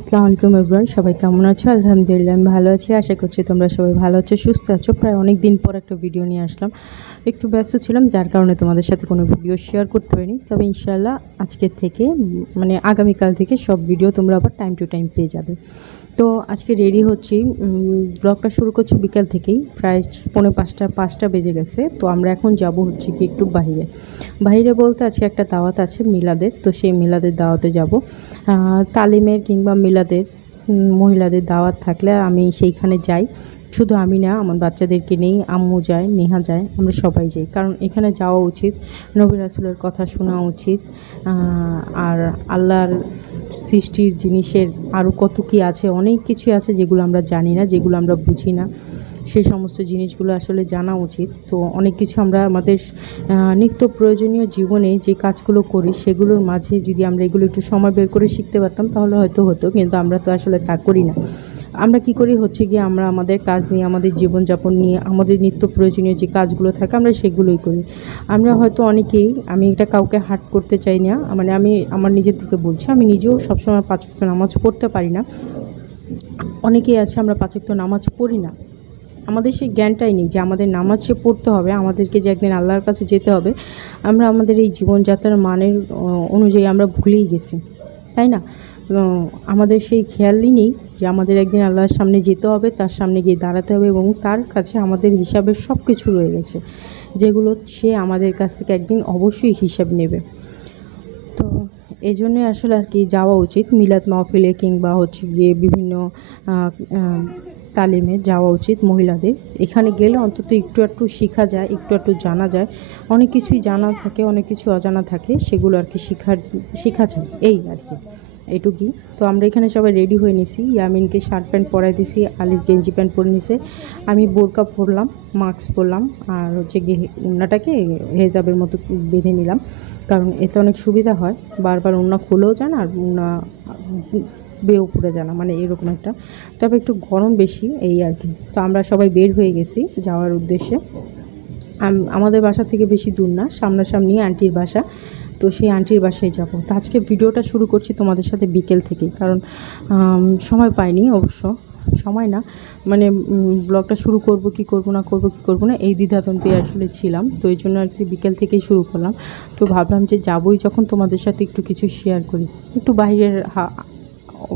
আসসালামু আলাইকুম এভরিওয়ান, সবাই কেমন আছো? আলহামদুলিল্লাহ আমি ভালো আছি। আশা করছি তোমরা সবাই ভালো আছো, সুস্থ আছো। প্রায় অনেক দিন পর একটা ভিডিও নিয়ে আসলাম। একটু ব্যস্ত ছিলাম, যার কারণে তোমাদের সাথে কোনো ভিডিও শেয়ার করতে পারিনি। তবে ইনশাআল্লাহ আজকের থেকে মানে আগামীকাল থেকে সব ভিডিও তোমরা আবার টাইম টু টাইম পেয়ে যাবে। তো আজকে রেডি হচ্ছি, ব্লগটা শুরু করছি বিকাল থেকেই, প্রায় পৌনে পাঁচটা বেজে গেছে। তো আমরা এখন যাব হচ্ছে কি একটু বাইরে। বাইরে বলতে আজকে একটা দাওয়াত আছে মিলাদের, তো সেই মিলাদের দাওয়াতে যাব। তালিমের কিংবা মিলাদের মহিলাদের দাওয়াত থাকলে আমি সেইখানে যাই। শুধু আমি না, আমার বাচ্চাদেরকে নেই, আম্মু যায়, নেহা যায়, আমরা সবাই যাই। কারণ এখানে যাওয়া উচিত, নবী রাসূলের কথা শোনা উচিত। আর আল্লাহর সৃষ্টির জিনিসের আরও কত কী আছে, অনেক কিছুই আছে যেগুলো আমরা জানি না, যেগুলো আমরা বুঝি না। সেই সমস্ত জিনিসগুলো আসলে জানা উচিত। তো অনেক কিছু আমরা আমাদের নিত্য প্রয়োজনীয় জীবনে যে কাজগুলো করি সেগুলোর মাঝে যদি আমরা এগুলো একটু সময় বের করে শিখতে পারতাম তাহলে হয়তো হতো, কিন্তু আমরা তো আসলে তা করি না। আমরা কি করি হচ্ছে গিয়ে আমরা আমাদের কাজ নিয়ে, আমাদের জীবনযাপন নিয়ে, আমাদের নিত্য প্রয়োজনীয় যে কাজগুলো থাকে আমরা সেগুলোই করি। আমরা হয়তো অনেকেই, আমি এটা কাউকে হার্ট করতে চাই না, মানে আমি আমার নিজের থেকে বলছি, আমি নিজেও সবসময় ৫ ওয়াক্ত নামাজ পড়তে পারি না। অনেকেই আছে আমরা ৫ ওয়াক্ত নামাজ পড়ি না, আমাদের সেই জ্ঞানটাই নেই যে আমাদের নামাজ যে পড়তে হবে, আমাদেরকে যে একদিন আল্লাহর কাছে যেতে হবে। আমরা আমাদের এই জীবনযাত্রার মানের অনুযায়ী আমরা ভুলেই গেছি, তাই না? আমাদের সেই খেয়ালই নেই যে আমাদের একদিন আল্লাহর সামনে যেতে হবে, তার সামনে গিয়ে দাঁড়াতে হবে এবং তার কাছে আমাদের হিসাবের সব কিছু রয়ে গেছে, যেগুলো সে আমাদের কাছ থেকে একদিন অবশ্যই হিসাব নেবে। তো এই জন্যে আসলে আর কি যাওয়া উচিত মিলাদ মাহফিলে কিংবা হচ্ছে গিয়ে বিভিন্ন তালিমে যাওয়া উচিত মহিলাদের। এখানে গেলে অন্তত একটু একটু শেখা যায়, একটু একটু জানা যায়। অনেক কিছুই জানা থাকে, অনেক কিছু অজানা থাকে, সেগুলো আর কি শেখা যায়, এই আর কি, এটুকুই। তো আমরা এখানে সবাই রেডি হয়ে নিছি, ইয়ামিনকে শার্ট প্যান্ট পরাই দিছি, আলির গেঞ্জি প্যান্ট পরে নিছে, আমি বোরকা পরলাম, মাস্ক পরলাম, আর হচ্ছে গিয়ে ওড়নাটাকে হেজাবের মতো বেঁধে নিলাম, কারণ এতে অনেক সুবিধা হয়, বারবার ওড়না খুলেও যায় না আর ওড়না বেয়েও পড়ে যায় না, মানে এরকম একটা। তবে একটু গরম বেশি, এই আর কি। তো আমরা সবাই বের হয়ে গেছি যাওয়ার উদ্দেশ্যে। আমাদের বাসা থেকে বেশি দূর না, সামনাসামনি আন্টির বাসা, তো সেই আন্টির বাসায় যাব। তো আজকে ভিডিওটা শুরু করছি তোমাদের সাথে বিকেল থেকেই, কারণ সময় পাইনি অবশ্য, সময় না মানে ব্লগটা শুরু করব কি করব না, করব কি করব না, এই দ্বিধাদ্বন্দ্বে আসলে ছিলাম। তো এই জন্য আর কি বিকেল থেকেই শুরু করলাম। তো ভাবলাম যে যাবই যখন তোমাদের সাথে একটু কিছু শেয়ার করি, একটু বাইরের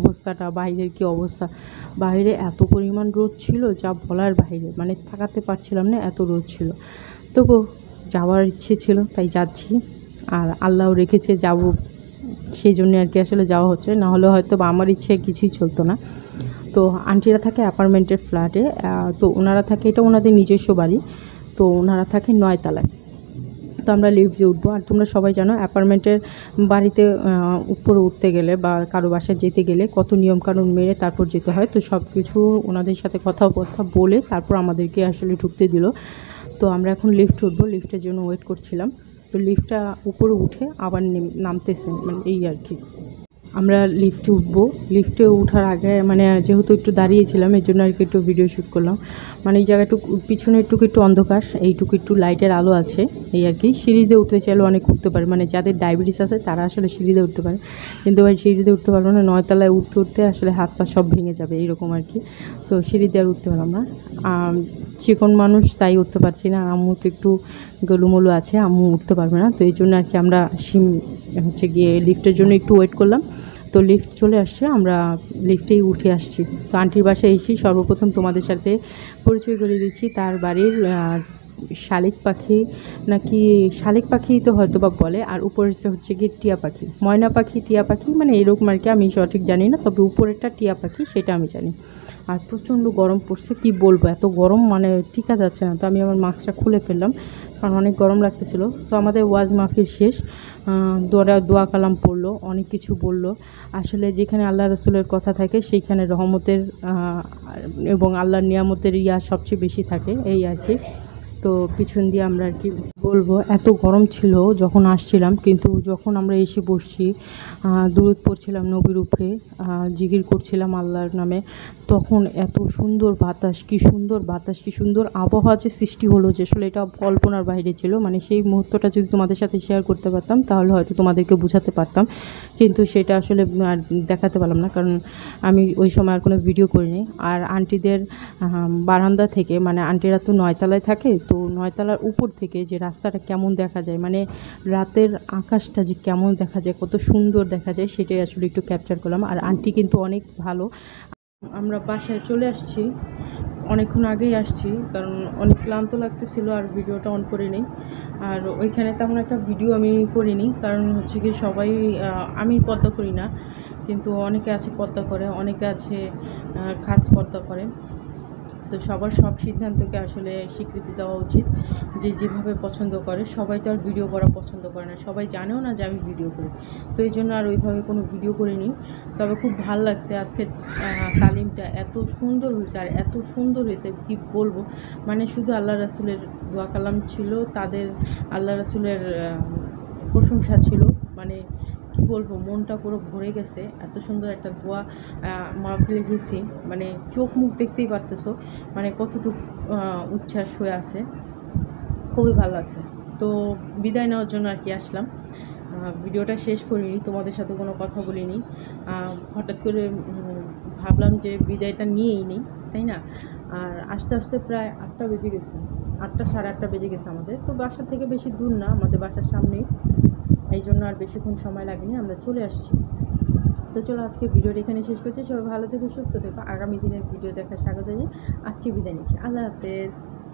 অবস্থাটা, বাইরের কি অবস্থা। বাইরে এত পরিমাণ রোদ ছিল যা বলার বাইরে, মানে থাকাতে পারছিলাম না, এত রোদ ছিল। তবু যাওয়ার ইচ্ছে ছিল তাই যাচ্ছি, আর আল্লাহও রেখেছে যাব, সেই জন্য আর কি আসলে যাওয়া হচ্ছে, না হলে হয়তো বা আমার ইচ্ছে কিছুই চলতো না। তো আন্টিরা থাকে অ্যাপার্টমেন্টের ফ্ল্যাটে, তো ওনারা থাকে, এটা ওনাদের নিজস্ব বাড়ি, তো ওনারা থাকে 9 তলায়। তো আমরা লিফটে উঠবো। আর তোমরা সবাই জানো অ্যাপার্টমেন্টের বাড়িতে উপরে উঠতে গেলে বা কারো বাসায় যেতে গেলে কত নিয়মকানুন মেনে তারপর যেতে হয়। তো সব কিছু ওনাদের সাথে কথা বলে তারপর আমাদেরকে আসলে ঢুকতে দিল। তো আমরা এখন লিফটে উঠবো, লিফটের জন্য ওয়েট করছিলাম। তো লিফটটা উপরে উঠে আবার নামতেছে, মানে এই আর কি। আমরা লিফটে উঠবো, লিফটে ওঠার আগে মানে যেহেতু একটু দাঁড়িয়েছিলাম এর জন্য আর কি একটু ভিডিও শ্যুট করলাম। মানে এই জায়গাটুকু পিছনে একটু অন্ধকার, এইটুকু একটু লাইটের আলো আছে, এই আর কি। সিঁড়িতে উঠতে চাইলেও অনেক উঠতে পারে, মানে যাদের ডায়াবেটিস আছে তারা আসলে সিঁড়িতে উঠতে পারে, কিন্তু ভাই সিঁড়িতে উঠতে পারবো না, 9 তলায় উঠতে উঠতে আসলে হাত পা সব ভেঙে যাবে এইরকম আর কি। তো সিঁড়িতে আর উঠতে পারলাম না, চিকন মানুষ তাই উঠতে পারছি না, আম্মু তো একটু গলুমলু আছে, আম্মু উঠতে পারবে না। তো এই জন্য আর কি আমরা হচ্ছে গিয়ে লিফটের জন্য একটু ওয়েট করলাম। তো লিফট চলে আসছে, আমরা লিফটেই উঠে আসছি। তো আন্টির বাসায় এসেই সর্বপ্রথম তোমাদের সাথে পরিচয় করে দিচ্ছি, তার বাড়ির শালিক পাখি, নাকি শালিক পাখি তো হয়তো বা বলে, আর উপরেরটা হচ্ছে গিয়ে টিয়া পাখি, ময়না পাখি, টিয়া পাখি, মানে এরকম আর কি, আমি সঠিক জানি না, তবে উপরেরটা টিয়া পাখি সেটা আমি জানি। আর প্রচণ্ড গরম পড়ছে, কি বলবো, এত গরম মানে টিকা যাচ্ছে না। তো আমি আমার মাস্কটা খুলে ফেললাম, কারণ অনেক গরম লাগতেছিল। তো আমাদের ওয়াজ মাহফিল শেষ, দোয়া কালাম পড়লো, অনেক কিছু বলল। আসলে যেখানে আল্লাহ রসুলের কথা থাকে সেইখানে রহমতের এবং আল্লাহর নিয়ামতের সবচেয়ে বেশি থাকে, এই আর কি। তো তো পিছন দিয়ে আমরা আর কি বলবো, এত গরম ছিল যখন আসছিলাম, কিন্তু যখন আমরা এসে বসছি, দুরূদ পড়ছিলাম নবীর উপরে, জিকির করছিলাম আল্লাহর নামে, তখন এত সুন্দর বাতাস, কি সুন্দর বাতাস, কি সুন্দর আবহাওয়া যে সৃষ্টি হলো, যে আসলে এটা কল্পনার বাইরে ছিল। মানে সেই মুহূর্তটা যদি তোমাদের সাথে শেয়ার করতে পারতাম তাহলে হয়তো তোমাদেরকে বোঝাতে পারতাম, কিন্তু সেটা আসলে আর দেখাতে পারলাম না, কারণ আমি ওই সময় আর কোনো ভিডিও করিনি। আর আন্টিদের বারান্দা থেকে, মানে আন্টিরা তো 9 তলায় থাকে, তো 9 তলার উপর থেকে যে রাস্তাটা কেমন দেখা যায়, মানে রাতের আকাশটা যে কেমন দেখা যায়, কত সুন্দর দেখা যায়, সেটাই আসলে একটু ক্যাপচার করলাম। আর আন্টি কিন্তু অনেক ভালো। আমরা বাসায় চলে আসছি, অনেকক্ষণ আগেই আসছি, কারণ অনেক ক্লান্ত লাগতেছিল আর ভিডিওটা অন করে নিই। আর ওইখানে তেমন একটা ভিডিও আমি করিনি, কারণ হচ্ছে কি সবাই, আমি পর্দা করি না, কিন্তু অনেকে আছে পর্দা করে, অনেকে আছে খাস পর্দা করে। তো সবার সব সিদ্ধান্তকে আসলে স্বীকৃতি দেওয়া উচিত, যে যেভাবে পছন্দ করে। সবাই তো আর ভিডিও করা পছন্দ করে না, সবাই জানেও না যে আমি ভিডিও করি, তো এই জন্য আর ওইভাবে কোনো ভিডিও করিনি। তবে খুব ভালো লাগছে আজকে, তালিমটা এত সুন্দর হয়েছে, আর এত সুন্দর হয়েছে কি বলবো। মানে শুধু আল্লাহ রাসুলের দোয়া কালাম ছিল, তাদের আল্লাহ রাসুলের প্রশংসা ছিল, মানে কি বলবো, মনটা পুরো ভরে গেছে। এত সুন্দর একটা দোয়া মাহফিলে গেছি, মানে চোখ মুখ দেখতেই পারতেছো, মানে কতটুকু উচ্ছ্বাস হয়ে আছে, খুবই ভালো লাগছে। তো বিদায় নেওয়ার জন্য আর কি আসলাম, ভিডিওটা শেষ করিনি, তোমাদের সাথে কোনো কথা বলিনি। হঠাৎ করে ভাবলাম যে বিদায়টা নিয়েই নিই, তাই না। আর আস্তে আস্তে প্রায় 8টা বেজে গেছে, 8টা সাড়ে 8টা বেজে গেছে আমাদের। তো বাসা থেকে বেশি দূর না, আমাদের বাসার সামনেই, এই জন্য আর বেশিক্ষণ সময় লাগেনি, আমরা চলে আসছি। তো চলো আজকে ভিডিওটা এখানে শেষ করছি। সবাই ভালো থেকো, সুস্থ থেকো, আগামী দিনের ভিডিও দেখার স্বাগত জানিয়ে আজকে বিদায় নিচ্ছি। আল্লাহ হাফেজ।